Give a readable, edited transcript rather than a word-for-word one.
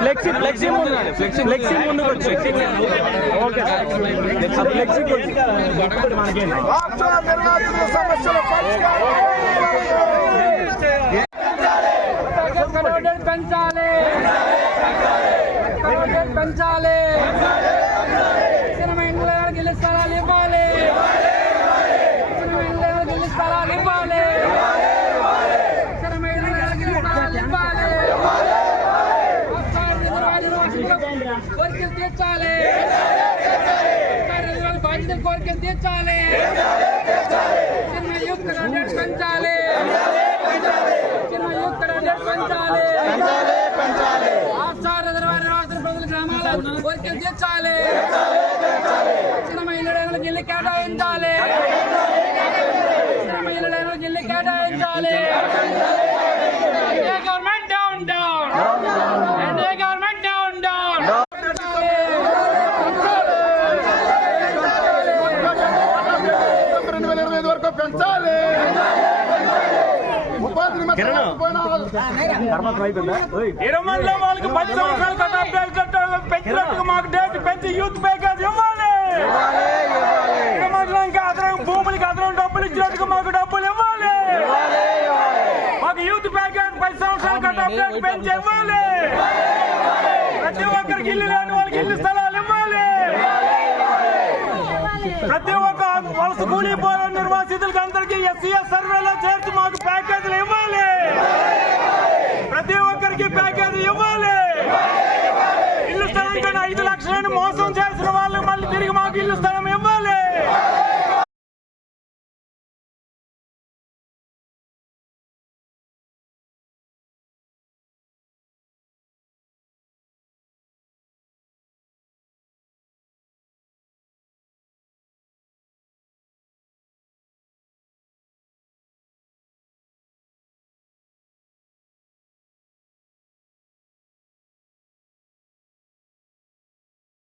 flexi ముందుకు వచ్చి okay flexi పెంచాలి పెంచాలి గిల్లి స్థలాలు ఇవ్వాలి గిల్లి స్థలాలు ఇవ్వాలి కోరికలు తీర్చాలి బాధ్యతలు కోరికలు తీర్చాలి చిన్న యుక్త పెంచాలి చిన్న యుక్త పెంచాలి ఆఫ్సార్ రాష్ట్ర ప్రజల గ్రామాల కోరికలు తీర్చాలి చిన్న మహిళలకు జిల్లు కేటాయించాలి చిన్న మహిళలకు జిల్లు కేటాయించాలి government down down government down down పెంచాలి ఇరవైలో వాళ్ళకి 10 సంవత్సరాలు పెంచినట్టుగా మాకు డేట్ పెంచి యూత్ ప్యాకేజ్ ఇవ్వాలి ఇంకా అదనం భూములకి అదనం డబ్బులు ఇచ్చినట్టుగా మాకు డబ్బులు ఇవ్వాలి మాకు యూత్ ప్యాకేజ్ 10 సంవత్సరాలు కట్ట పెంచి ఇవ్వాలి ప్రతి ఒక్కరికి ఇల్లు లేని వాళ్ళకి ఇల్లు స్థలాలు ఇవ్వాలి ప్రతి ఒక్క వలస కూలిపోయిన నిర్వాసితులకి అందరికీ ఎస్సీఎస్ సర్వేలో చేర్చి మాకు ప్యాకేజీలు ఇవ్వాలి ప్రతి ఒక్కరికి ప్యాకేజీ ఇవ్వాలి ఇల్లు స్థలం 5 లక్షలను మోసం చేసిన వాళ్ళు మళ్ళీ తిరిగి